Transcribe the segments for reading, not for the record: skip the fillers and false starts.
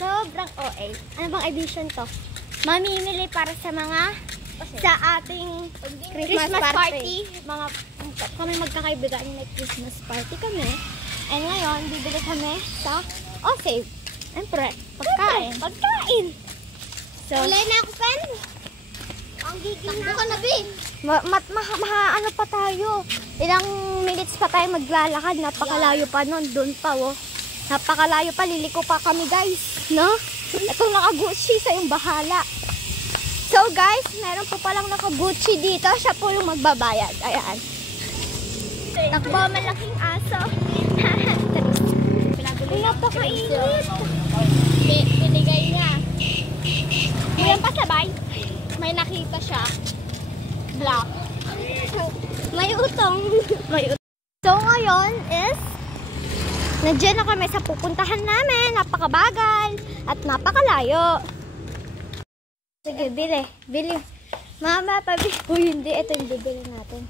sobrang OA. Ano bang edition to? Mamimili para sa mga sa ating Christmas party. Kami magkakaibigan, may Christmas party kami. And ngayon, bibili kami sa Save. Siyempre, pagkain. So, wala na ako, pen. Ang gigil na. Takbo ka na, B. Ano pa tayo? Ilang minutes pa tayo maglalakad. Napakalayo pa nun. Doon pa, oh. Napakalayo pa. Liliko pa kami, guys. No? Itong naka-Gucci sa yung bahala. So, guys, meron po palang naka-Gucci dito. Siya po yung magbabayad. Ayan. Takbo, malaking aso. Ay, napakainit. Binigay niya. Ngayon pa sabay. May nakita siya. Black. May utong. So, ngayon is nandiyan na kami sa pupuntahan namin. Napakabagal at napakalayo. Sige, bili. Mama, pabili. Uy, hindi. Ito yung bibili natin.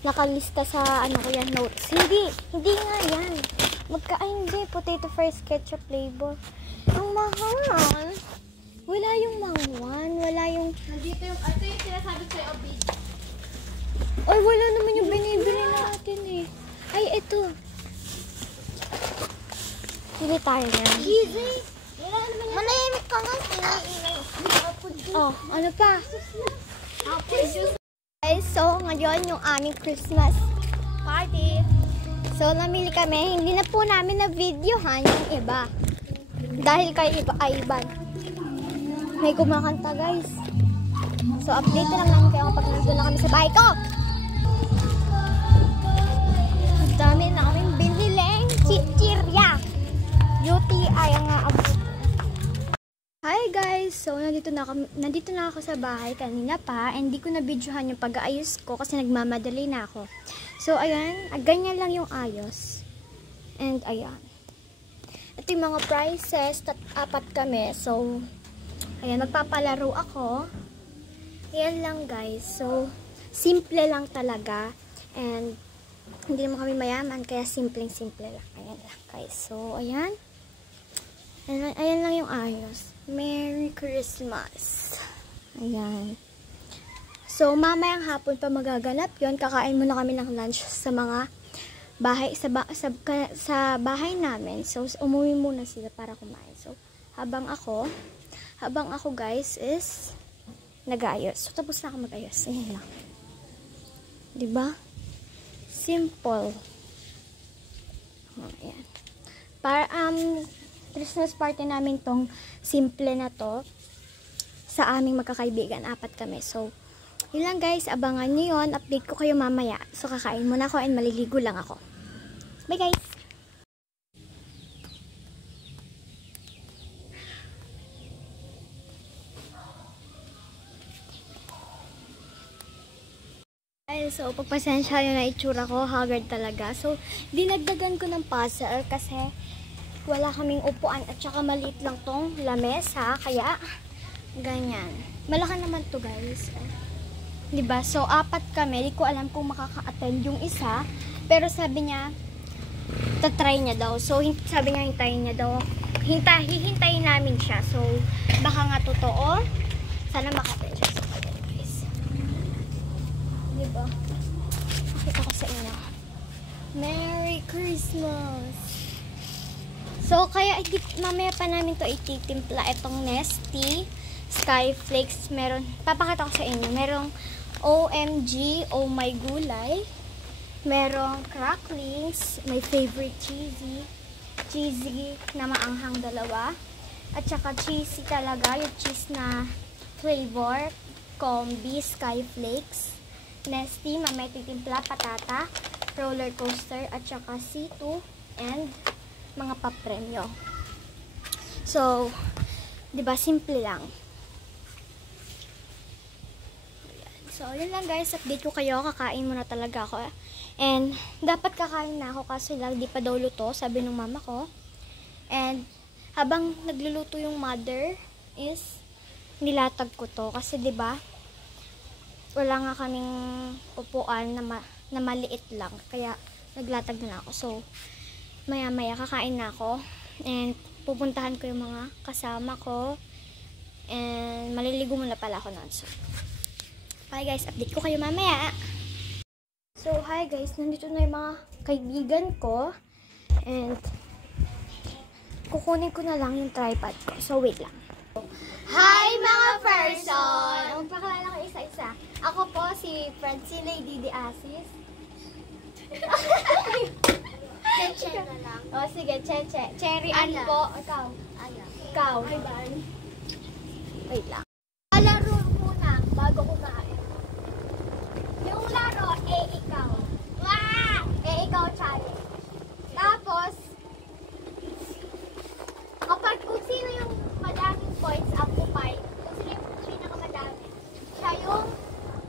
Nakalista sa ano ko yan, notes. Hindi nga yan. Hindi. Potato fries, ketchup flavor. Ang mahal. Wala yung mangwan. Wala yung... Nandito yung... Ito yung sinasabi sa'yo, Obid. Ay, wala naman yung binibili natin eh. Ay, ito. Pili tayo na. Easy. Manahimik ka nga. Oh, ano pa? Guys, so ngayon yung aming Christmas party. So, namili kami. Hindi na po namin na-videohan yung iba. Dahil kay Ivan. May kumakanta, guys. So, update na lang namin kayo kapag nandun na kami sa bahay ko. Ang dami na kaming biniling chichirya. UTI nga ang... Hi guys! So, nandito na ako sa bahay kanina pa. And di ko na-videohan yung pag-aayos ko kasi nagmamadali na ako. So, ayan. Ganyan lang yung ayos. And, ayan. Ito yung mga prices. Apat kami. So, ayan. Magpapalaro ako. Ayan lang guys. So, simple lang talaga. And, hindi naman kami mayaman. Kaya simpleng-simple lang. Ayan lang guys. So, ayan. Ayan lang yung ayos. Merry Christmas. Ayan. So, mamayang hapon pa magaganap yon. Kakain muna kami ng lunch sa mga bahay, sa bahay namin. So, umuwi muna sila para kumain. So, habang ako guys is nag-ayos. So, tapos na ako mag-ayos. Ayan lang. Diba? Simple. Ayan. Para, Christmas party namin tong simple na to sa aming magkakaibigan. 4 kami. So, yun lang guys. Abangan nyo yun. Update ko kayo mamaya. So, kakain muna ako and maliligo lang ako. Bye guys! So, pagpasensya yun na itsura ko. Haggard talaga. So, dinagdagan ko ng puzzle kasi wala kaming upuan at saka maliit lang tong lamesa, kaya ganyan. Malaki naman to guys. Diba? So, 4 kami. Di ko alam kung makaka-attend yung isa. Pero sabi niya, tatry niya daw. So, sabi niya hintayin niya daw. Hihintayin namin siya. So, baka nga totoo. Sana maka-attend siya. So, guys. Diba? Pakita ko sa inyo. Merry Christmas! So, kaya mamaya pa namin to ititimpla itong Nestea Skyflakes. Meron, papakita ko sa inyo. Merong OMG, Oh My Gulay. Merong cracklings, my favorite cheesy na maanghang 2. At saka cheesy talaga, yung cheese na flavor, combi, Skyflakes. Nestea, mamaya titimpla, patata, roller coaster, at saka C2, and mga papremyo. So, 'di ba simple lang. So, yun lang guys, update ko kayo, kakain muna talaga ako. And dapat kakain na ako kasi lang di pa daw luto, sabi ng mama ko. And habang nagluluto yung mother is nilatag ko to kasi 'di ba? Wala nga kaming upuan na maliit lang, kaya naglatag na ako. So, maya-maya kakain na ako. And pupuntahan ko yung mga kasama ko. And maliligo muna pala ako nun. So, bye guys, update ko kayo mamaya. So, hi guys, nandito na yung mga kaibigan ko. And kukunin ko na lang yung tripod ko. So, wait lang. Hi mga person! Magpakilala ko isa-isa. Ako po si Francine Lady de Asis. Cheche na lang. O, sige, Cheche. Cherry Ann Aya. po. Ikaw. Ayan. Ikaw. Wait lang. Laro muna bago kumain. Yung laro, ikaw. Ikaw, challenge. Tapos, kapag kung sino yung madaming points up to 5, kung sino yung pinakamadami, siya yung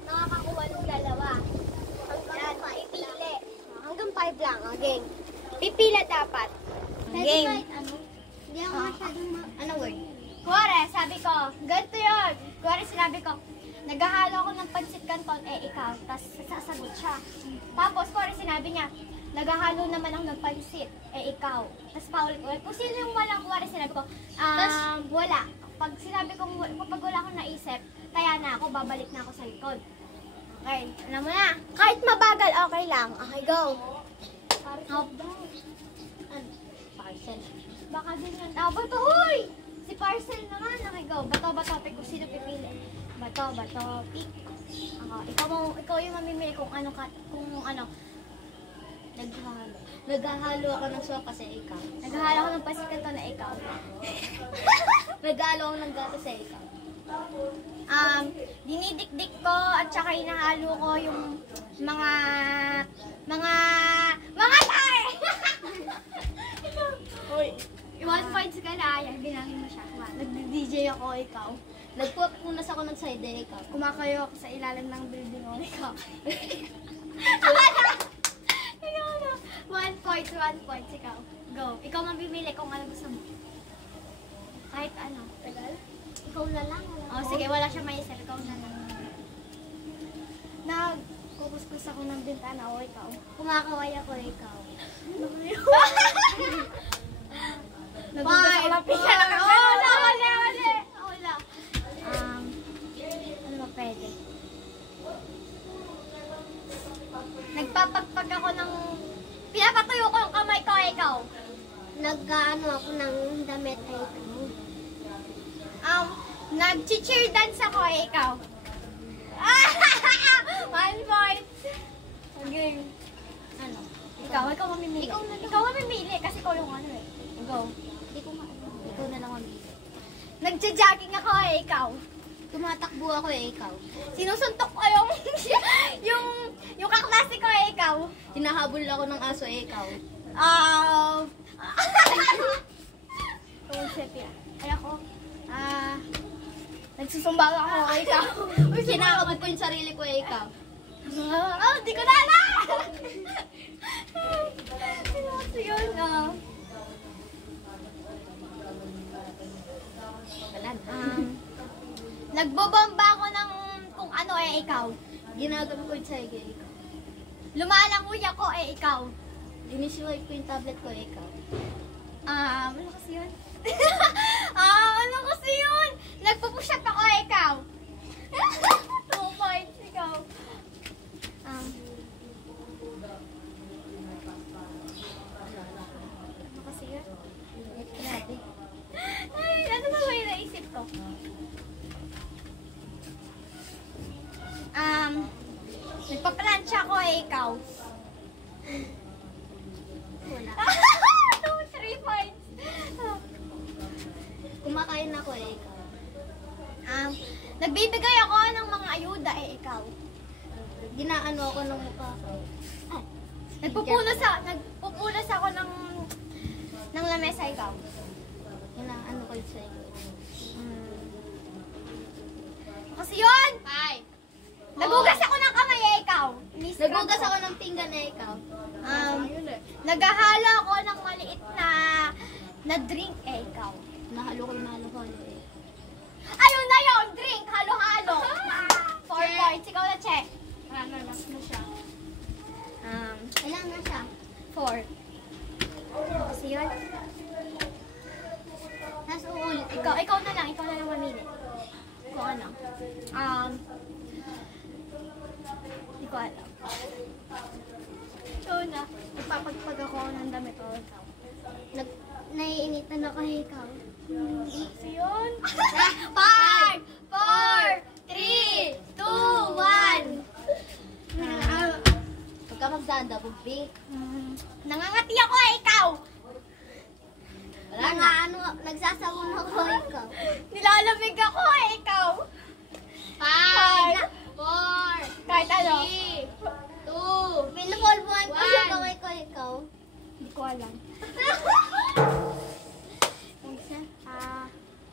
nakakakuha ng dalawa. Hanggang 5 pipili. Hanggang 5 lang, game. Pipila dapat. Game. Hindi ako masyadong ano word? Kuwari, sabi ko, ganito yun. Kuwari, sinabi ko, naghahalo ako ng pansit canton, ikaw. Tapos, sasagot siya. Tapos, kuwari, sinabi niya, naghahalo naman ako ng pansit, ikaw. Tapos, paulit-ulit. Kung sino yung walang, kuwari, sinabi ko, wala. Pag sinabi ko, kapag wala akong naisip, taya na ako, babalik na ako sa likod. Okay, alam mo na. Kahit mabagal, okay lang. Okay, go. Parcel. Baka din yan. Bato, huy! Si Parcel naman. Okay, go. Bato. Pick kung sino pipili. Bato. Pick. Ikaw yung mamimili kung ano. Naghahalo ako ng sopa sa ikaw. Naghahalo ko ng pansit canton na ikaw. Naghahalo ako ng gato sa ikaw. Dinidikdik ko at saka hinahalo ko yung mga tae! Uy. 1 points ka na. Ayan, bilangin mo siya. Nag-DJ ako, ikaw. Nagpupunas ako ng side, ikaw. Kumakayo ako sa ilalim ng building mo. Ikaw. Ikaw na. 1 point. Ikaw. Go. Ikaw mabibili kung ano gusto mo. Kahit ano. Tagal? Ikaw na lang. Sige. Wala siya maisip. Ikaw na lang. Nagkukuskus ako ng bintana. O, ikaw. Kumakaway ako, ikaw. Nagugas ako ng pisa na. Wala. Ano ba pwede? Nagpapagpag ako ng... Pinapatuyo ko yung kamay ko, ikaw. Nag-ano ako ng damit, ikaw. Nag-cheer dance ako, ikaw. 1 point. Okay. Ano? Ikaw mamimili. Ikaw na lang. Ikaw mamimili kasi ikaw yung ano eh. Go. Hindi ko maano. Ikaw na lang mamili. Nagja-jogging ako, ikaw. Tumatakbo ako, ikaw. Sinusuntok ko yung kaklase ko, ikaw. Hinahabol ako ng aso, ikaw. Concept yan. Ay ako. Nagsusumba ako, ikaw. Kinakamot ko yung sarili ko, ikaw. Di ko na alam! Sino yun, nagbobomba ako ng kung ano, ikaw. Ginagamit ko yung sarili, ikaw. Lumalangoy ako, ikaw. Diniswipe ko yung tablet ko, ikaw. Ano kasi yun? Ano kasi yun? Nagpupush up ako, ikaw. 2 points, ikaw. Ano kasi yun? Ay, ano ba yung naisip ko? Nagpaplansya ako, ikaw. Wala. 3 points. Kumakain ako, ikaw. Nagbibigay ako ng mga ayuda, ikaw. Ginaano ako ng mukha ko. Nagpupunas ako ng lamesa, ikaw. Ginaano ko yung sarili ko. Kasi yun! 5. Nagugas ako ng kamay, ikaw. Nagugas ako ng pinggan, ikaw. Naghahalo ako ng maliit na drink, ikaw. Nahalo ko yung halo-halo, eh. Ayun na yun! Drink! Halo-halo! 4 points. Ikaw na, Che. Last na siya. Ilan na siya? 4. Kasi yun. ano? Hindi ko alam. So na, nagpapagpag ako ng damit o ikaw. Naiinitan ako ikaw. Hindi yun. 5, 4, 3, 2, 1. Huwag ka magdadabog, Vic. Nangangati ako ikaw. Wala na. Nagsasawon ako ikaw. Nilalamig ako ikaw. 5, 4, kahit ano. 2, Pinupolvohan ko yung kamay ko ikaw. Hindi ko alam.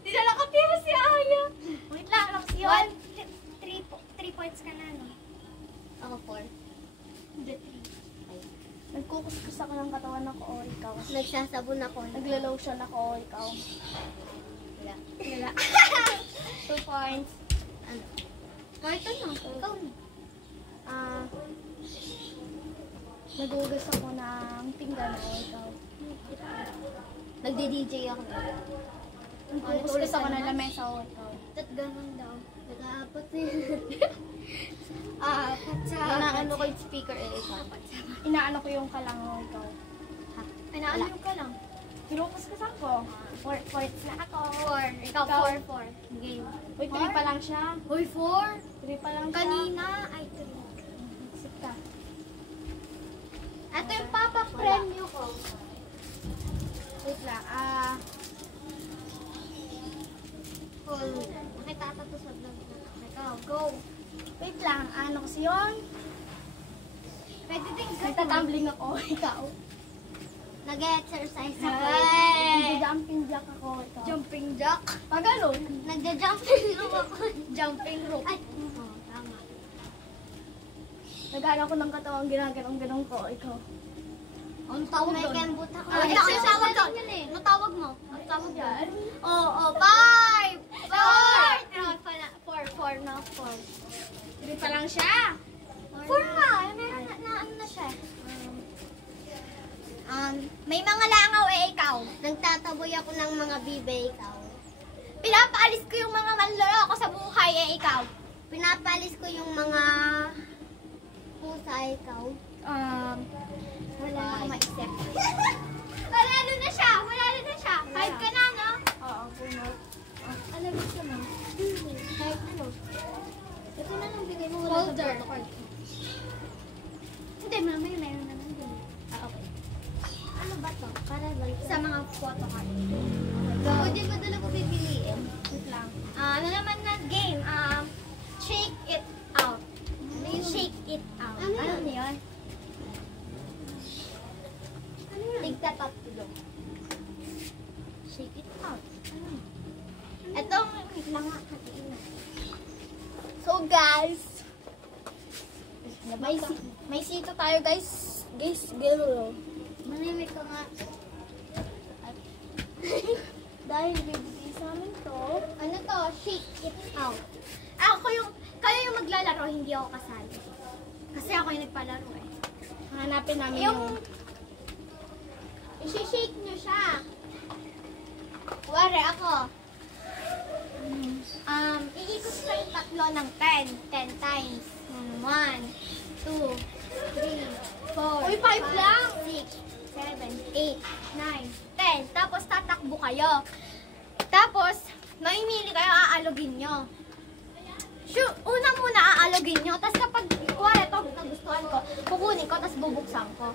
Dinala ko tira si Aya. Wait lang, alam si Yon. 3 points ka na, no? Ako 4. Hindi, 3. Nagkukuskus ako ng katawan ako o ikaw. Nagsasabon ako. Naglo-lotion ako o ikaw. Wala. Wala. 2 points. Ano? Ito na. Ikaw na. Nagugas ako ng pinggan o ikaw. Nagdi-DJ ako. Nagkukuskus ako ng lamesa o ikaw. Tat ganun daw. Nag-aapat eh. Apat sa... Inaano ko yung speaker eh. Inaano ko yung kalang o ikaw. Ha? Inaano yung kalang? Kinukuskusan ko. 4 points na ako. 4. Ikaw 4. Game. Uy, 3 pa lang siya. Uy, 4. 3 pa lang siya. Kanina ay 3. Isip ka. Ito yung papapremyo ko. Wait lang. Cool. Nakitata to sa vlog na. Ikaw, go. Wait lang. Ano kasi yun? Pwede din ka. Nagtatumbling ako. Ikaw. Nag-exercise ako. Nag-jumping jack ako. Ikaw. Jumping jack. Pag ano? Nagja-jumping rope ako. Jumping rope. Ay, oo, tama. Nag-ano ko ng katawan. Ginaganong-ganong ko. Ikaw. Ang tawag may kembut ako. Ano tawag doon? Ano tawag mo? Ang tawag Yan. Oo, 5! 4 na, 4. 3 pa lang siya. 4 nga, ano na siya. May mga langaw ikaw. Nagtataboy ako ng mga bibe, ikaw. Pinapaalis ko yung mga manloloko sa buhay ikaw. Pinapalis ko yung mga pusa, ikaw. Wala na ako maisip. Malalo na siya! 5 ka na, no? Oo, puno. Ano gusto mo? Kahit ano. Ito na lang bigay mo. Folder. Hindi, mamaya meron naman din. Okay. Ano ba to? Para lang. Sa mga photo card. Pwede ko doon ako pipiliin. Wait lang. Ano naman na game? Shake it out. Shake it out. Ano yun? Tigta-tatlo. Shake it out. Ito, wait lang nga. Hatiin na. So guys, may sito tayo guys. Guys, gano'n. Manimik ko nga. Dahil bibigay sa amin to. Ano to? Shake it out. Kayo yung maglalaro, hindi ako kasali. Kasi ako yung nagpalaro eh. Hanapin namin yung... I-shake nyo siya. Wari ako. Iikot ko yung tatlo ng 10. 10 times. 1, 2, 3, 4, Uy, 5 lang. 6, 7, 8, 9, 10. Tapos tatakbo kayo. Tapos, mamimili kayo, aalogin nyo. Una muna aalogin nyo. Tapos kapag, kuwari ito, nagustuhan ko, kukunin ko, tapos bubuksan ko.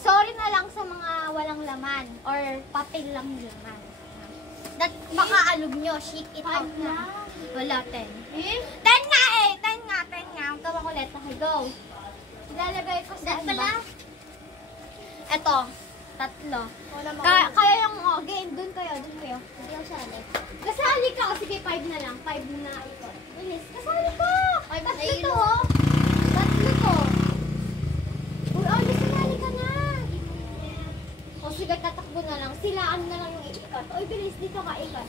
Sorry na lang sa mga walang laman or papel lang yung laman. Baka alog nyo, shake it out na. Wala, 10. 10 nga eh! 10 nga. Huwag ka makulit. Okay, go. Ilalagay ko sa Pala. Ito, tatlo. Kaya yung game, dun kayo. Hindi ako sali. Kasali ka. Sige, 5 na lang. 5 na ito. Bilis, kasali ka. Tatlo ayun. to, oh. Tatlo to. Uy, Oli, sinali ka na. O sige, tatakbo na lang. Silaan na lang yung ikat. Uy, bilis, dito ka ikat.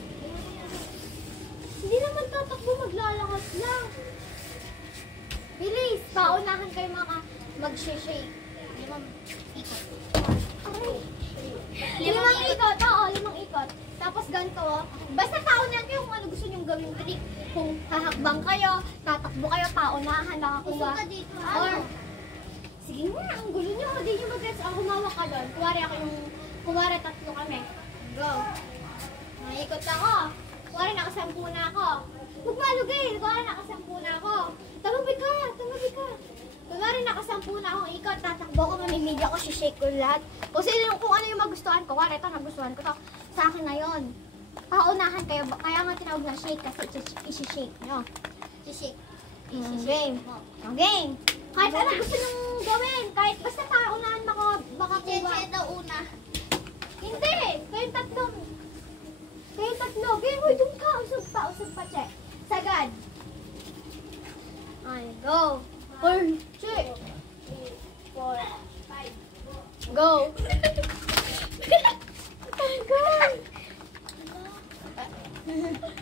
Hindi naman tatakbo, maglalakas lang. Bilis, paunahan kayo mag-shake. Hindi mo, ikat. Aray. Limang ikot, oo, 5 ikot. Tapos ganito, oh. Basta paunahan kayo kung ano gusto nyong gawin trick. Kung hahakbang kayo, tatakbo kayo, paunahan, nakakuha. Or, sige nga, ang gulo nyo, hindi nyo mag-gets. Ang humawak ka doon. Kuwari 3 kami. Go. Maikot ako. Kuwari nakasampu na ako. Huwag malugay. Kuwari nakasampu na ako. Tumabi ka. Kuwari nakasampu na akong ikot. Tatakbo ko, mamimili ako, shake ko lahat. Kung ano yung magustuhan ko. Kuwari ito, nagustuhan ko to. Sa akin na yun. Paunahan kayo. Kaya nga tinawag na shake kasi isi-shake nyo. Isi-shake. Game. Game. Kahit ano gusto nyo gawin. Kahit basta paunahan makakuha. Cheche daw una. Hindi! Kayong tatlo. Game, hoy, doon ka. Usog pa, check. Sagad. Ay, go. 4, 3, 4, 5. Go. Tanggal.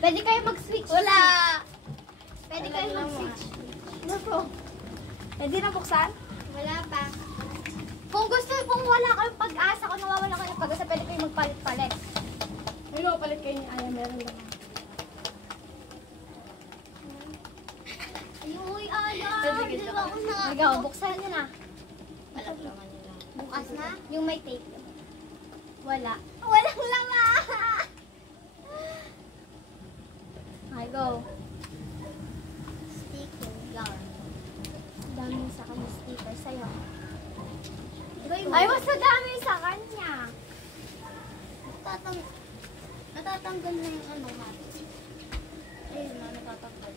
Pwede kayo mag-switch. Wala. Pwede kayo mag-switch. Pwede na buksan? Wala pa. Kung wala kayong pag-asa, kung nawawala kayo ng pag-asa, pwede kayo magpalit-palit. May palit kayo ni Aya, meron lang. Uy, Aya! Sige, Di ba ako na? Ikaw, buksan nyo na. Walang laman nila. Bukas na? Yung may tape. Wala. Walang laman! Okay, go. Sticker. Yan. Dami sa kanya sticker sa'yo. Diba yung Ay, mas dami sa kanya. natatanggal na yung ano natin. Ayun na, natatanggal.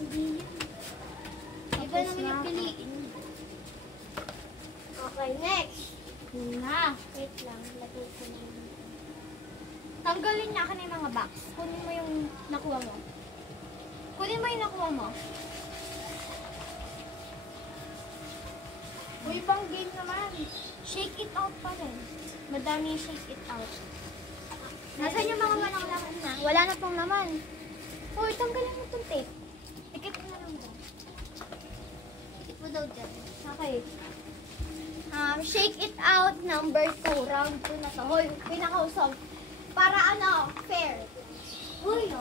Hindi yan. Iba naman yung piliin. Okay, next. Yun na. Wait lang, lagay ko na yun. Tanggalin niya ka na yung mga box. Kunin mo yung nakuha mo. Kunin mo yung nakuha mo. Uy, pang game naman. Shake it out pa rin. Madami yung shake it out. Nasaan yung mga walang laman na? Wala na pong laman. Uy, tanggalin mo itong tape. Ikit mo na lang ba? Ikit mo daw dyan. Okay. Shake it out number 2. Round 2 na to. Hoy, pinakausog. Para ano, fair. Uy, no.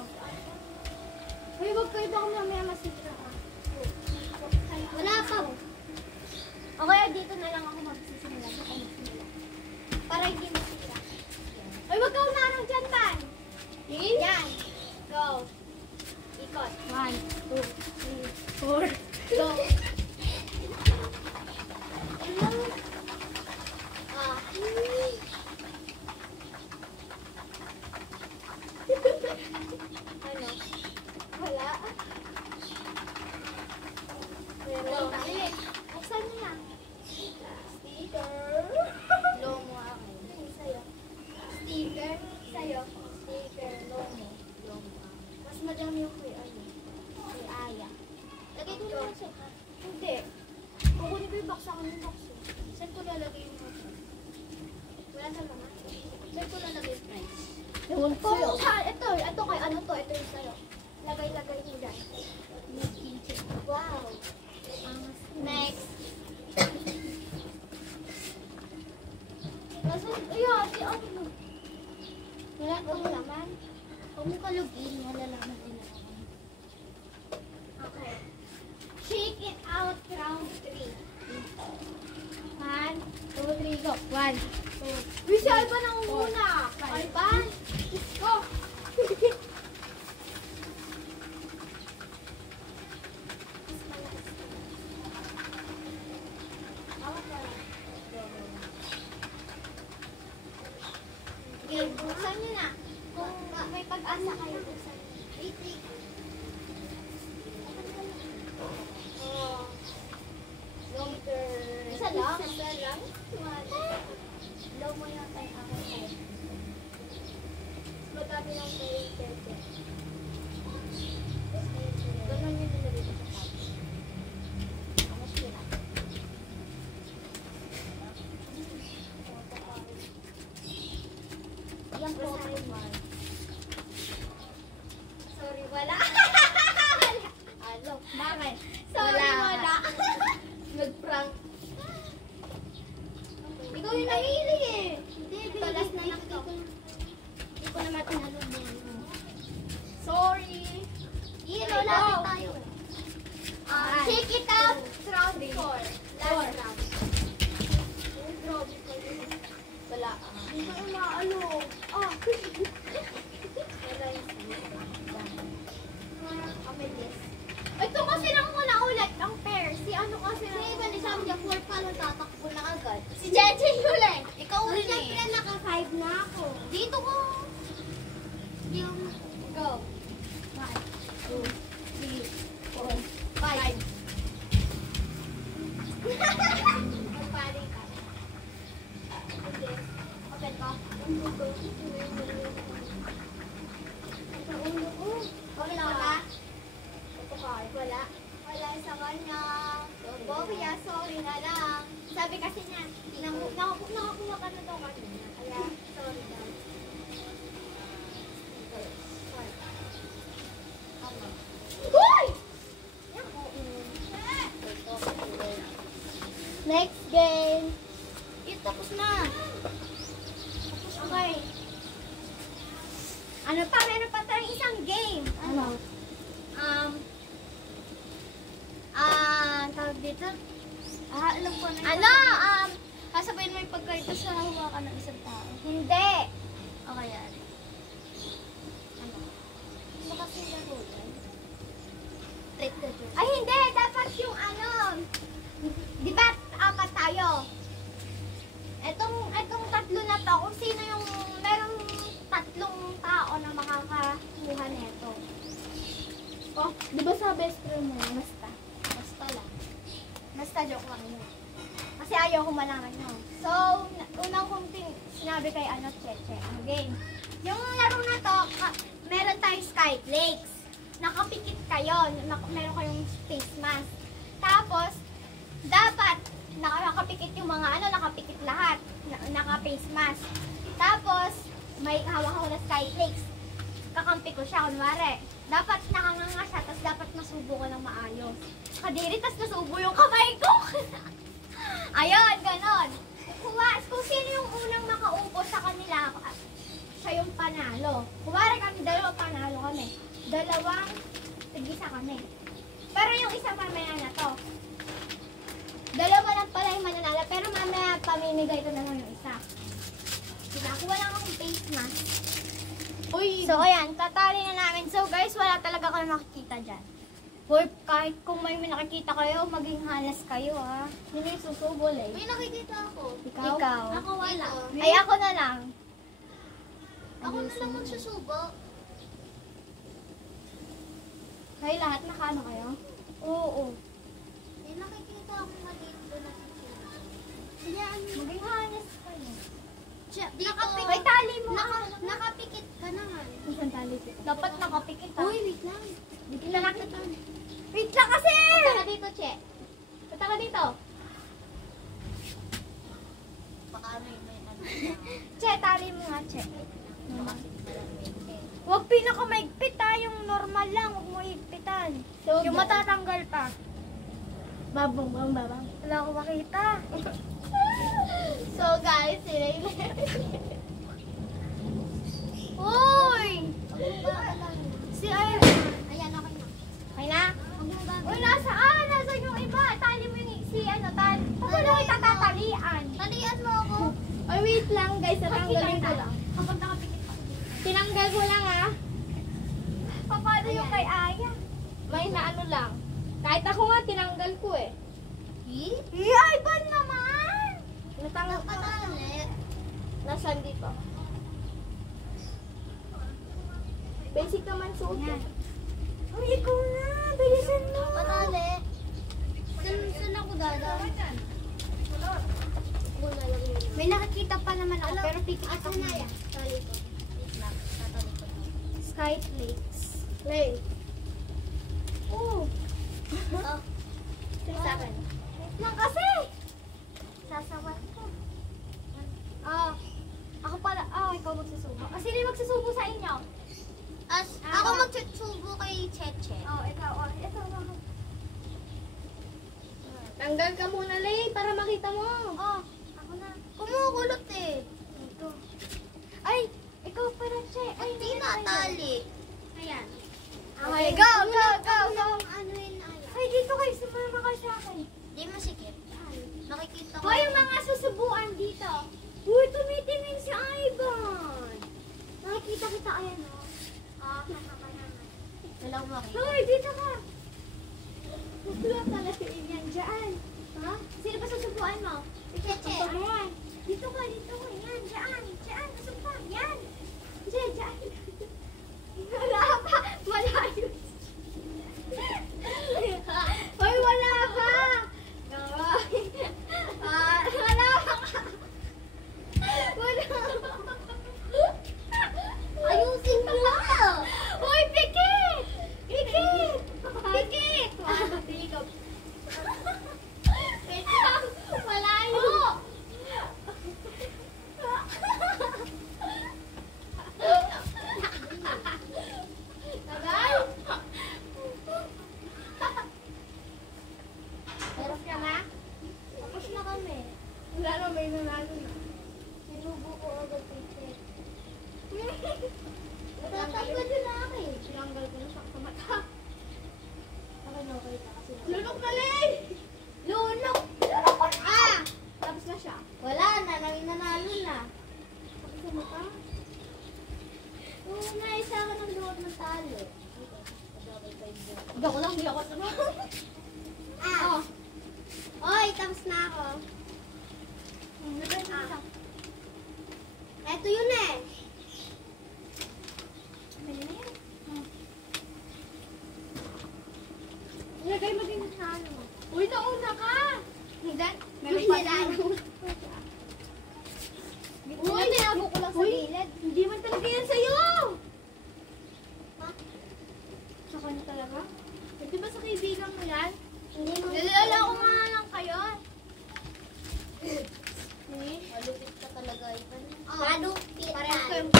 Uy, wag kayo baka mamaya masitra ka. Wala pa. O kaya dito na lang ako magsisimula. Dito ako magsimula. Para hindi masira. Uy, wag ka umarang dyan, Tan. Yan. Go. Ikot. 1, 2, 3, 4. Go. Ano? Wala. Meron. Dali. Buksan mo na. Sticker. Lomo akin. Sa'yo. Sticker. Sa'yo. Sticker. Lomo. Lomo akin. Mas madami yung kay ano. Kay Aya. Lagay ko na siya. Hindi. Kukunin ko yung box ako ng box. Saan ko lalagay yung mga? Wala sa mga. Saan ko lalagay yung price? Ewan ko Kung yun. ito kay ano to, ito yung sa'yo. Lagay mo dyan. Wow. Next. Ayan, si ano. Wala Ang laman. Huwag mo kalugin. Malalaman din ako. Okay. Shake it out round 3. 1, 2, 3, go. 1, 2. Uy, si Alba nang una. Alba? Go. Okay, buksan nyo na. Kung may pag-asa kayo, buksan nyo. Wait. Oh. Longer. Isa lang? Isa lang? Low mo yata yung ako sa'yo. Magkami lang kayo yung tete. Ganun yung nilagay ko sa tao. Ang sila. Yan po ay Mark. Sorry, wala. Ano? Bakit? Sorry, wala. Nag-prank. Ikaw yung namili eh. lapit tayo. Shake it out. Round 4. Last round. Wala. Hindi ko maano. Oh. Ito kasi lang muna ulit ang pair. Si ano kasi Kasi iba ni sabi niya, 4 pa lang tatakbo na agad. Si Jeje ulit. Ikaw rin eh. Siyempre naka-5 na ako. Dito ko. Yung Go. 1, 2, 3, 4, 5. Magpari ka. Okay. Open ko. Okay na wala? Wala. Wala sa kanya. Bobia, sorry na lang. Sabi kasi niya, nakakuha ka na daw kanina. Kaya, sorry daw. Hoy! Next game. Tapos na. Okay. Ano pa? Meron pa tayong isang game. Ano? Tawag dito? Alam ko na. Ano? Sasabihin mo yung pagkaito sa hawakan ng isang tao. Hindi. Okay yan. Ano? Ano kasi laro yan? Trick the trick. Ay, hindi. Dapat yung ano. Di ba, apat tayo? Etong tatlo na to, kung sino yung merong tatlong tao na makakakuha nito. Oh, di ba sa best friend mo yun? Basta lang. Basta joke lang yun. Kasi ayaw ko malaman yun. So, unang kong sinabi kay Cheche, ang game. Yung laro na to, meron tayong Skyflakes. Nakapikit kayo, meron kayong face mask. Tapos, dapat nakapikit yung mga nakapikit lahat. Naka-face mask. Tapos, may hawak-hawak na Skyflakes. Kakampi ko siya, kunwari. Dapat nakanganga siya, tapos dapat masubo ko ng maayos. Kadiri, tapos nasubo yung kamay ko. Ayun, ganon. Kung sino yung unang makaupo sa kanila, siya yung panalo. Kumari kami, dalawa panalo kami. Dalawang, tig-isa kami. Pero yung isa mamaya na to. Dalawa lang pala yung mananalo, pero mamaya pamimigay ko na lang yung isa. Kuha lang akong face mask. Uy! So, ayan, tatali na namin. So, guys, wala talaga kayo makikita dyan. Hoy, kahit kung may nakikita kayo, maging halas kayo, ha. Hindi yung susubol, eh. May nakikita ako. Ikaw? Ako wala. Ay, ako na lang. Ako na lang magsusubo. Kayo lahat, nakaano kayo? Oo. May nakikita ako maliit doon na Maging halas kayo. dito. May tali mo, Nakapikit ka naman. Isang tali. Dapat nakapikit, ha. Uy, wait lang. Dito na nakita. Wait lang kasi! Punta ka dito, Che. Punta ka dito. Baka may ano. Che, tali mo nga, Che. Huwag pinakamaigpit, ha. Yung normal lang, huwag mo higpitan. Yung matatanggal pa. Babong, babang. Wala ko makita. So, guys, sila yung Uy! Si Iron. Ayan, okay na. Okay na? Uy, nasaan? Nasaan yung iba? Tali mo yung tali. Paano ko itatatalian? Talian mo ako. Oy, wait lang, guys. Tatanggalin ko lang. Kapag nakapikit pa. Tinanggal ko lang, ha? Paano yung kay Aya? May naano lang. Kahit ako nga, tinanggal ko eh. Ay, ba naman? Natanggal ka na. Nasaan dito? Basic naman suot. Uy, ikaw na. Bilisan mo. Patali. Saan ako dadaan? May nakakita pa naman ako, pero pikit Asa na yan? Tali ko. Wait lang. Tatali ko. Skyflakes. Play. Oh. Oh. Sa akin. Wait lang kasi. Sasawan ko. Ako pala. Ikaw magsusubo. Sino yung magsusubo sa inyo? Ako magsusubo kay Cheche. Ikaw. Ito. Tanggal ka muna, Lay, para makita mo. Ako na. Kumukulot eh. Ito. Ay, ikaw pala, Che. Ay, Hindi na tali. Ayan. Okay, go, go, go, go. Ano yun, Aya? Ay, dito kayo, sumama ka sa akin. Di masikip. Nakikita ko. Hoy, yung mga susubuan dito. Uy, tumitingin si Ivan. Nakikita kita, ayan o. Walang makita. Hoy, dito ka. Gusto lang talaga yan dyan. Ha? Sino ba susubuan mo? Si Cheche. Ayan. Dito ka, dito ka. Yan, dyan. Dyan, susubuan. Yan. Dyan, dyan. Wala pa. Malayo. Hoy, wala pa. Wala pa. Wala pa. Ayusin mo na! Hoy, pikit! Pikit! Pikit! Pikit! Pikit! Malayo! Tagal? Meron ka na? Tapos na kami. Wala na, may nanalo na. Sinubo ko agad picture. Natatanggal yun na akin. Tinanggal ko na siya sa mata. Akin okay na kasi. Lunok na rin! Lunok! Lunok! Ah! Tapos na siya. Wala na, nanalo na. Tapos na mata. Oo nga, isa ka ng luwag ng talo. Hindi ako lang, hindi ako tanong. Ah! Oy, tapos na ako. Eto yun eh. Ilagay mo din sa ano. Uy, nauna ka! Hindi. Meron Uy, pa nilalo. Uy, tinago ko lang sa gilid. Hindi man talaga yan sa'yo! Ha? Sa kanya talaga? Di ba sa kaibigan mo yan? Hindi mo. Nilala ko nga lang kayo. Malupit ka talaga, Ivan. Malupit. Parang ko yung...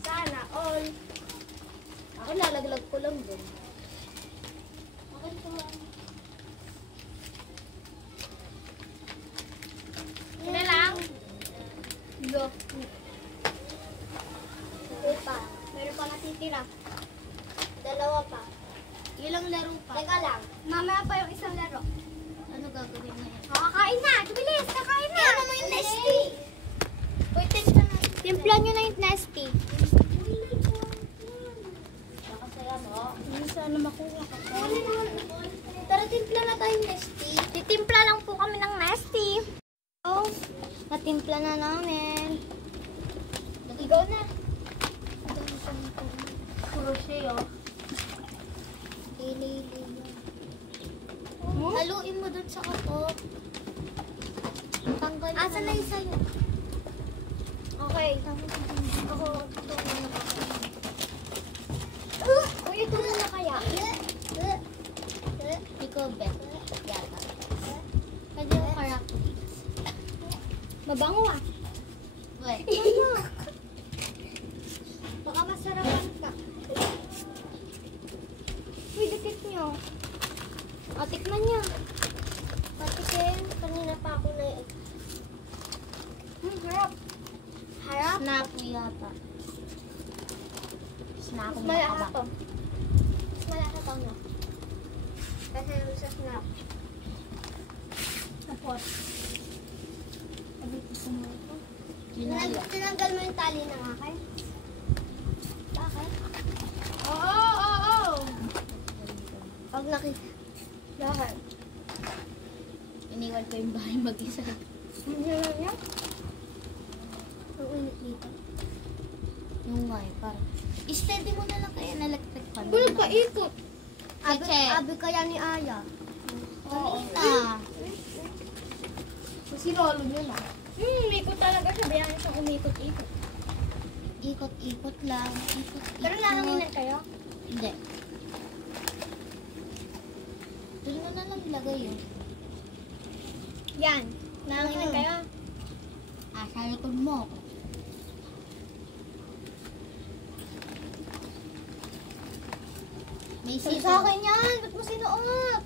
Sana all. Ako lalaglag ko lang dun. Okay ko. Yun na lang. Go. Okay pa. Meron pa natitira. Dalawa pa. Ilang laro pa? Teka lang. Mamaya pa yung isang laro. Ano gagawin ngayon? Kakain na! Bilis! Kakain na! Ano mo yung Nesty? Uy, timpla na. Timpla nyo na yung Nesty. Nakasaya mo. Hindi sana makuha ka. Tara, timpla na tayong Nesty. Titimpla lang po kami ng Nesty. Oh, natimpla na namin. Ikaw na. Puro siya, oh. Ilili. Haluin mo dun sa kato. Tanggal. Asa na isa yun? Okay. Ako, ito na Uy, ito na kaya. Ikaw, Bet. Yata. Pwede yung characteristics. Mabango ah. Wait. Baka masarapan ka. Uy, dikit nyo. O, tikman nyo. Patikin, kanina pa ako na Harap. harap. Snap yata. Snap Mas mo malaki ba? to. Mas malaki to, no? Kasi sa snap. Tapos. Sabi ko mo ito. Tinanggal mo yung tali ng akin? Bakit? Oo, oo, oo. Pag nakita. Lahat. Iniwan ko yung bahay mag-isa. Ano lang yan? Ang ulit dito. Yung nga eh, parang. I-steady mo na lang kaya na-electric fan. Bulog ka, ikot. Abi kaya ni Aya. Oo. Kanina. Sinolo nyo na. Umikot talaga siya. Bayan siyang umikot-ikot. Ikot-ikot lang. Ikot-ikot. Pero nalanginan kayo? Hindi. Doon mo na lang ilagay yun. Yan. Nalanginan Mm. kayo? Ah, sa likod mo. May Sa sito. akin yan. Ba't mo sinuot?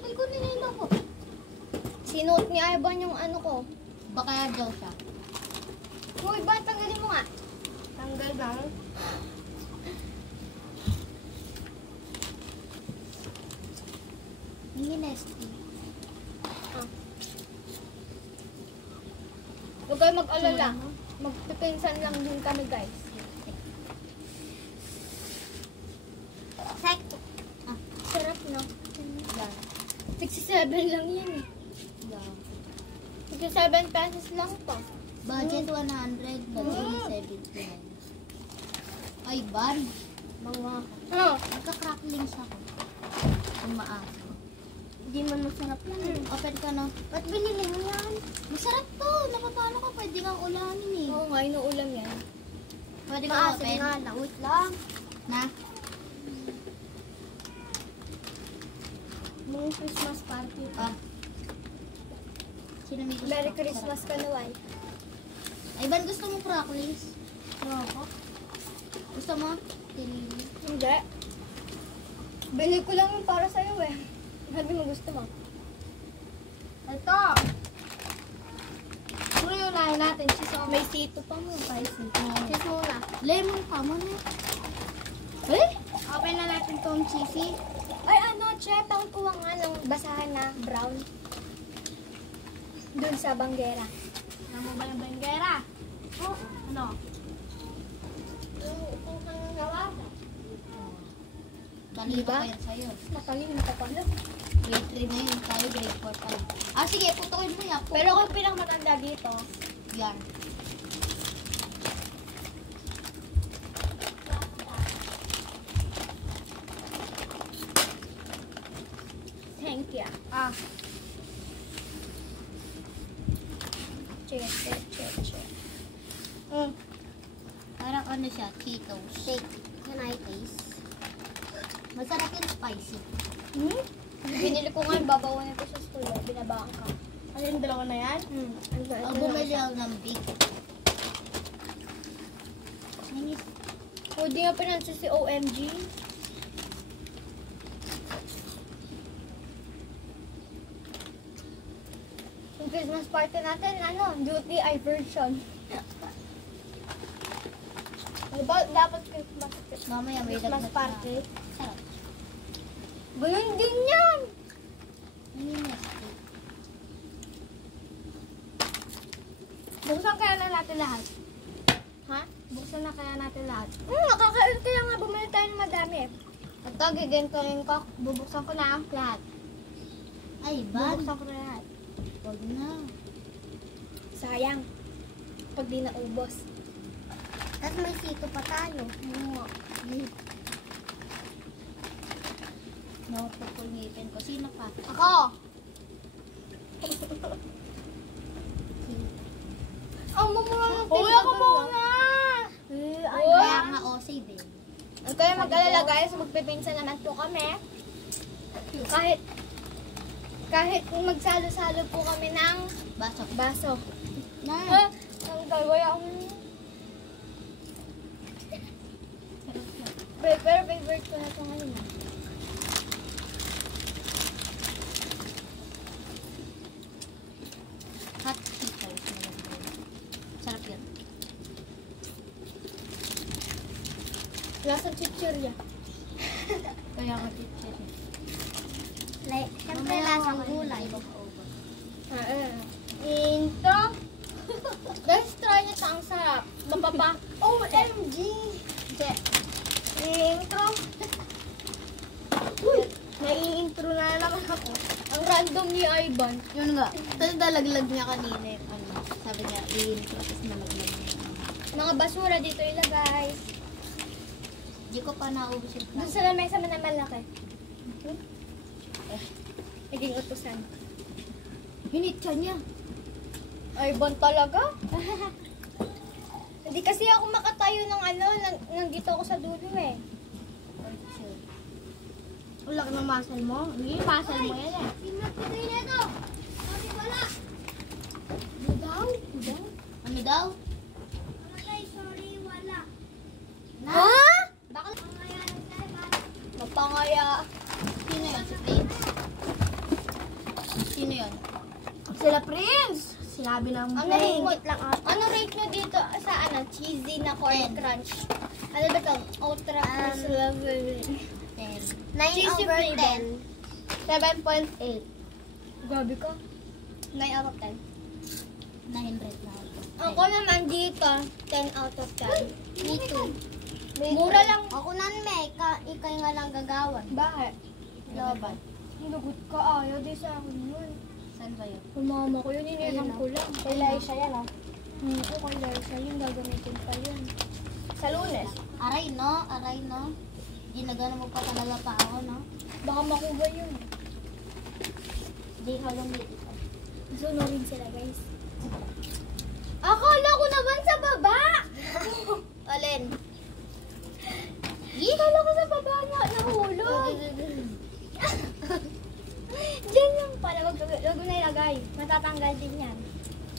Ay, kunin na yung logo. Sinuot ni Ivan yung ano ko. Baka daw siya. Uy, ba? Tanggalin mo nga. Tanggal ba? Hindi nasty. Huwag kayo mag-alala. Magpipinsan lang din kami, guys. Sek. Sarap, no? Yan. 67 lang yan eh. Yan. 67 pesos lang to. Budget 100, naging 79. Ay, ban. Mga. Oh, Nagka-cracklings ako. Umaas. hindi man masarap yan. Open ka na. Ba't binili mo yan? Masarap to. Napapano ka? Pwede kang ulamin eh. Oo nga, inuulam yan. Pwede ka Maasim open. nga lang. Wait lang. Na? Mga Christmas party. Ah. Sino may gusto? Merry Christmas ka na, Wai. Ay, ban gusto mo cracklings? Oo. Gusto mo? Tinili. Hindi. Bili ko lang yung para sa'yo eh. Sabi mo gusto mo. Ito. Ano yung unahin natin? Cheese o may sito pa mo. Spicy. Cheese muna. Lemon pa mo na. Eh? Open na natin tong cheesy. Ay ano, Chef, ang kuha nga ng basahan na brown. Doon sa banggera. Ano mo ba yung banggera? Oh, ano? Kung kang gawa. Kanina Diba? pa yan sa'yo. Matalino ka pala. Grade 3 na yun. Tayo grade 4 pa lang. Ah, sige. Putukin mo yan. Pero kung pinakamatanda dito, Yan. thank you. Ah. Check. Parang ano siya? Cheetos. Shake. Can I taste? Masarap yung spicy. Binili ko nga yung babawanin ko sa school. Binabaan ka. Ano yung dalawa na yan? Bumili ako ng big. Chinese. O, di nga pinansin si OMG. Yung Christmas party natin, ano, duty I version. Diba, dapat Christmas Mamaya may Christmas lagnat party. na. Sarap. Ganun din yan. Ano yung nasty? Buksan kaya na natin lahat. Ha? Buksan na kaya natin lahat. Nakakain kaya nga bumili tayo ng madami eh. Ito, gigantoin ko. Bubuksan ko na lahat. Ay, ban. Bubuksan ko na lahat. Wag na. Sayang. Pag di naubos. Tapos may sito pa tayo. Oo. Napupulngitin ko. Sino pa? Ako! Ang mumura ng Uy, ako muna! Kaya Kaya nga OC din. Huwag kayo mag-alala guys, magpipinsan naman po kami. Kahit magsalo-salo po kami ng Baso. baso. Na. Ang gawaya ako. Pero favorite ko na ito ngayon. Hot Cheetos. Sarap yun. Lasang chichirya. Kaya nga chichir. Siyempre lasang gulay. Intro. Guys, try nyo ito. Ang sarap. Mapapa. OMG! Intro. Uy! Nai-intro na naman ako. Ang random ni Ivan. Yun nga. Tapos dalaglag niya kanina yung ano. Sabi niya, i-intro. Tapos nalaglag niya. Mga basura dito ilagay. Hindi ko pa naubos yung Doon sa lamesa man na malaki. Naging utusan. Hinitsa niya. Ivan talaga? Hindi kasi ako makatayo ng ano, nandito ako sa dulo eh. Wala ka ng muscle mo. Hindi, muscle mo yan eh. Pinagpagay na ito. Sorry, wala. Ano daw? Ano daw? Sorry, wala. Ha? Bakit? Mapangaya. Sino yun? Si Prince? Sino yun? Sila Prince. Si sinabi ng Ano rate lang ata? Ano rate nyo dito sa cheesy na corn crunch? Ano ba to? Ultra plus level. 10. 9 cheesy over 10. 7.8. Grabe ka. 9 out of 10. 900 na ako. Ako naman dito, 10 out of 10. Me too. Mura lang. Ako nan, ikay nga lang gagawan. Bakit? Laban. Lagot ka, ayaw din sa akin yun. Saan ba yun? Kumama ko yun, inilang ko lang. Kay Laisha yan, oh. Oo, kay Larsa yun, gagamitin pa yun. Sa Lunes. Aray, no? Ginagano mo pa talaga pa ako, no? Baka makuha yun. Di ka lumit. Sunodin sila, guys. Akala ko naman sa baba! Alin? Akala ko sa baba na nahulog. Diyan yung pala, wag mo na ilagay. Matatanggal din yan.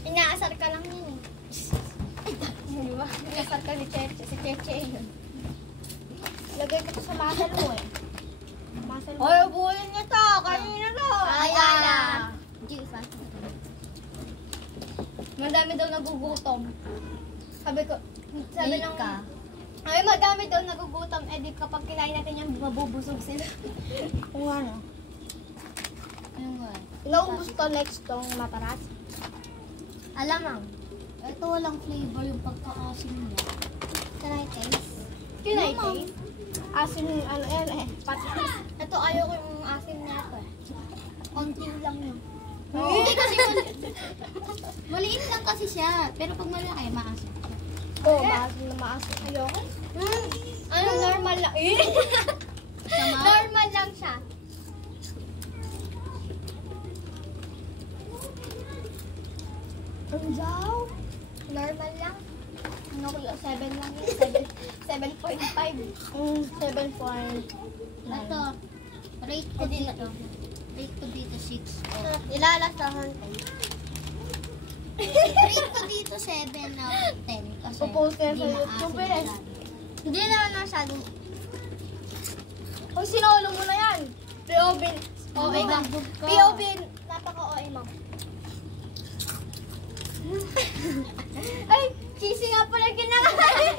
Inaasar ka lang yun eh. Di ba? Inaasar ka ni Cheche. Si Cheche yun. Lagay ko to sa muscle mo, eh. Muscle mo. Ay, bulin niya to. Kanina to. Ayala. Madami daw nagugutom. Sabi Late ng... ka. Ay, madami daw nagugutom. Eh, di kapag kinain natin yan, mabubusog sila. Kung ano? Ano nga? Naubos to next tong mataras. Alamang. Ito walang flavor yung pagka-asim niya. Can I taste? Kinay Mama. taste? Asin, ano yan eh. Patis. Ito, ayaw ko yung asin niya ito eh. Konti lang yun. Hindi kasi Maliit lang kasi siya. Pero pag malaki, maasim. Oo, maasin na maasin. Ayoko. Ano, normal lang. Sama? Normal lang siya. Ang jaw. Normal lang. Ano ko lang, 7 lang yun. 7.5. 7.9. Ito. Rate ko dito. Rate ko dito 6. Ilalasahan ko. Rate ko dito 7 out of 10. Kasi Popost ko yan hindi sa maasim YouTube eh. lalo. Hindi naman masyadong... Kung sinolo mo na yan. POV. OA mo. Mababog ka. POV. Napaka-OA mo. Ay, cheesy nga pala kinakain.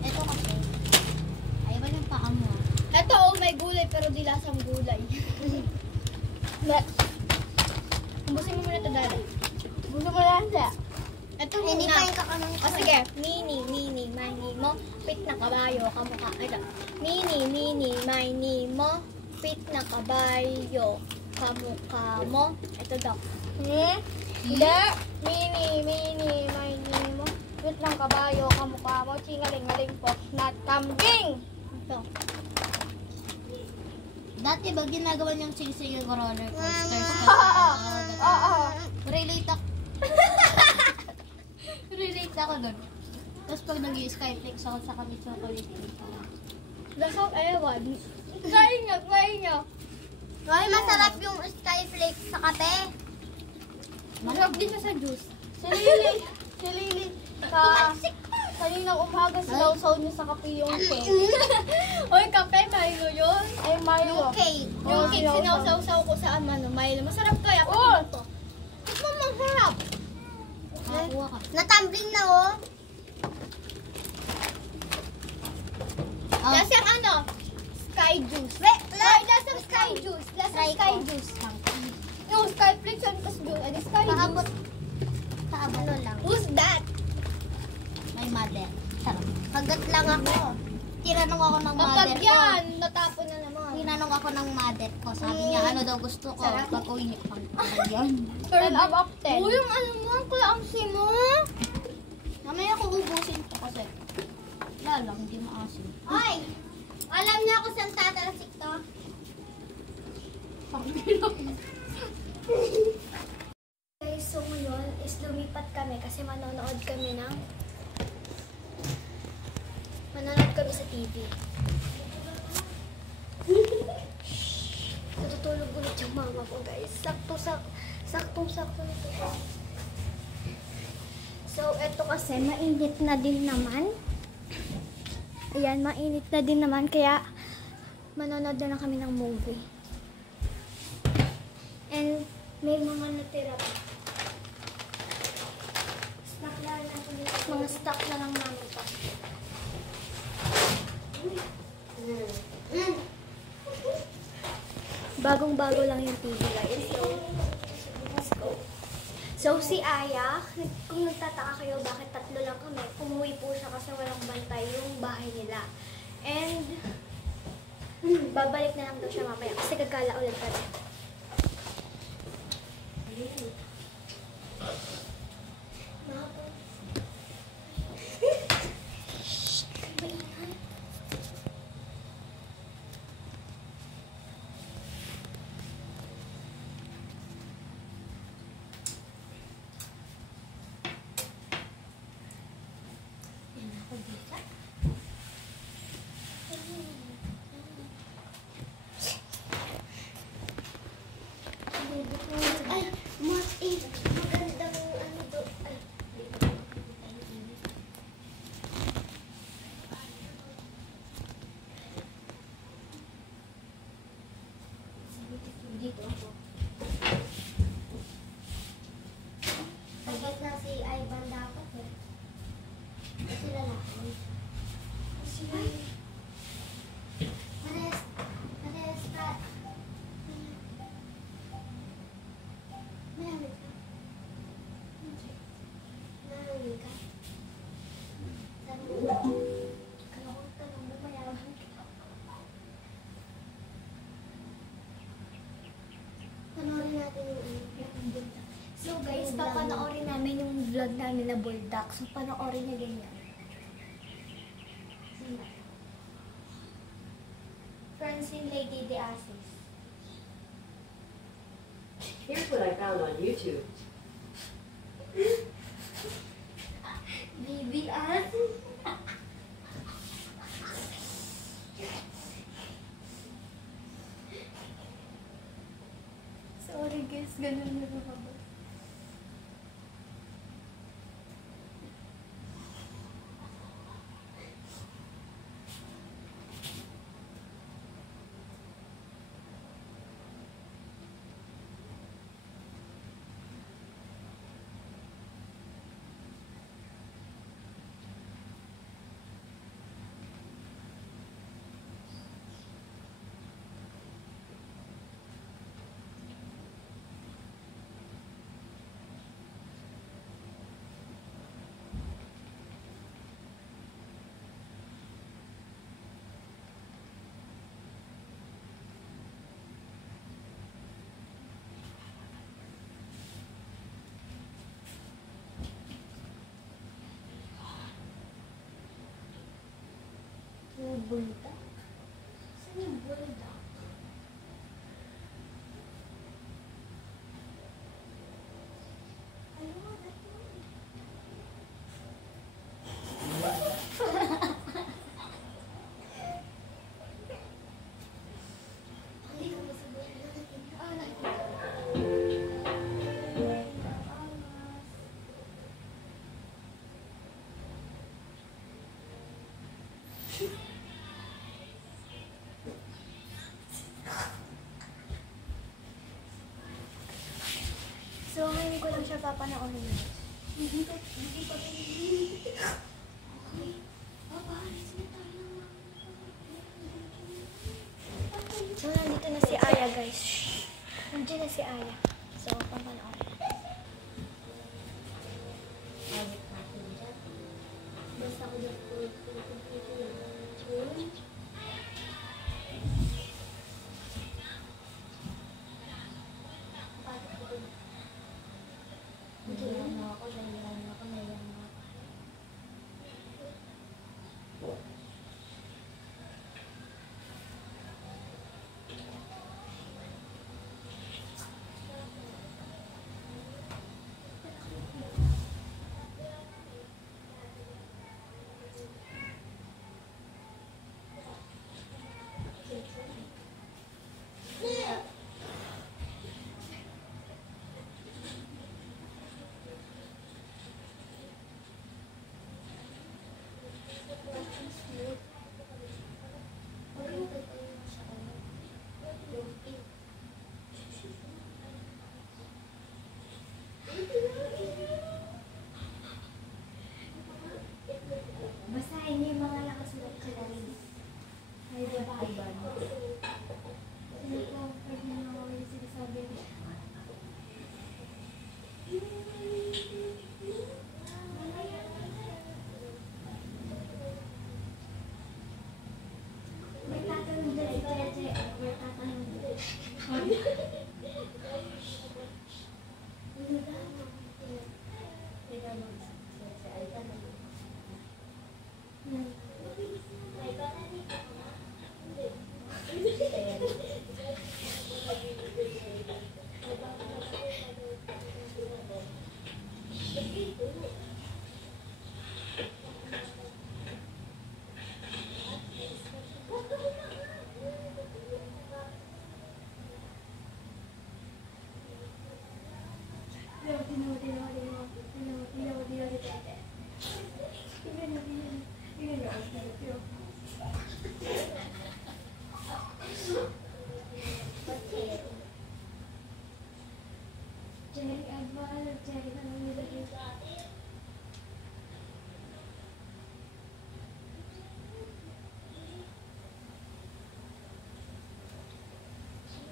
Ito kasi. Ayaw ba yung paa mo? Ito, may gulay pero di lasang gulay. Umbusin mo muna ito, Dada. Umbusin mo lang siya. Ito Hindi muna. pa yung kakanong O sige, mini, mini mo, pit na kabayo, kamukha. Ito, mini, mo, pit na kabayo, kamukha mo. Ito daw. Hindi. Mini, mo, pit ng kabayo, kamukha mo, chingaling-aling po, not kambing. Ito. Dati ba ginagawa niyang sing-sing yung roller coasters? Oo. Relate ako. Relate ako doon. Tapos pag nag-skyflex ako sa kami chocolate cake. Lasang ewan. Try nyo. Ay, masarap yung skyflakes sa kape. Masarap din siya sa juice. Si Lily, kaninang umaga sinawsaw niya sa kape yung cake. Oy, kape, Milo yun. Ay, Milo. Yung cake. Yung cake, sinawsaw ko sa Milo. Masarap kaya. Oh! Ito masarap. Nakakuha ka. Natumbling na, oh. Oh. Lasang ano? Sky juice. Ay, lasang sky juice. Lasang Try sky ko. juice. Yung sky flakes yan kasi juice. Ay, sky Paabot. juice. Paabot lang. Who's that? My mother. Sarap. Kagat lang ako. Tinanong ako ng mother Kapag ko. yan, natapon na naman. Tinanong ako ng mother ko. Sabi niya, ano daw gusto ko. Sarap. Pag uwi niya pang yan. Turn up up 10. Uy, yung ano mo, ang kulamsi mo. Mamaya ko ubusin ko kasi. Wala lang, hindi maasim. Ay, alam niya ako saan tatalsik to. Guys, so ngayon is lumipat kami kasi manonood kami sa TV. Natutulog ulit yung mama ko, guys. Saktong-sakto nito. So, eto kasi mainit na din naman. Ayan, mainit na din naman. Kaya, manonood na lang kami ng movie. And, May mga natira pa. Snack na lang natin dito. Mga stock na lang namin pa. Bagong-bago lang yung TV guys. So, let's go. So, si Aya, kung nagtataka kayo bakit tatlo lang kami, umuwi po siya kasi walang bantay yung bahay nila. And, babalik na lang daw siya mamaya kasi gagala ulit kami. Ay, mas magandang ano to. Ay, dito ako. Pagkat na si Ivan dapat eh. Kasi lalaki. Kasi Mares ka. Malamig ka. Malamig ka. Sabi mo, tanong mo mayaman ka. Panoorin natin yung buldak. So guys, papanoorin namin yung vlog namin na buldak. So panoorin niya ganyan. Francine Lady de Asis. Here's what I found on YouTube. Baby As. Sorry guys, ganun na ako. Yung buldak? Saan yung buldak? So ngayon ko lang siya papanoorin. Hindi pa So nandito na si Aya guys. Shh. Nandiyan na si Aya. So papanoorin. Awit natin dyan. Basta ko dyan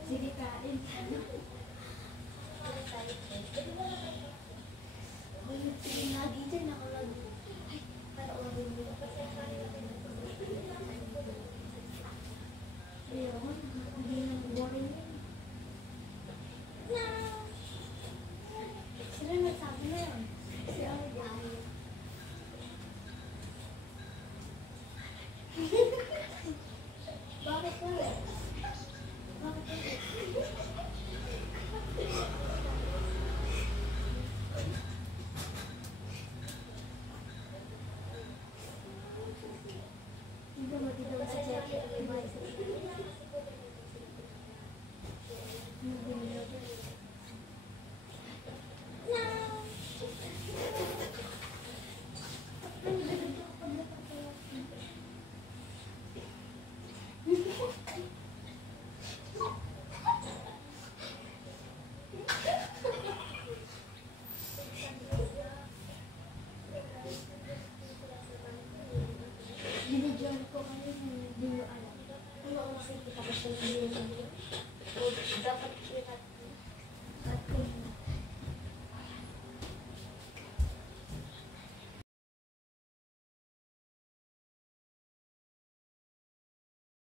Sige, kain. Sige, lagi dyan ako.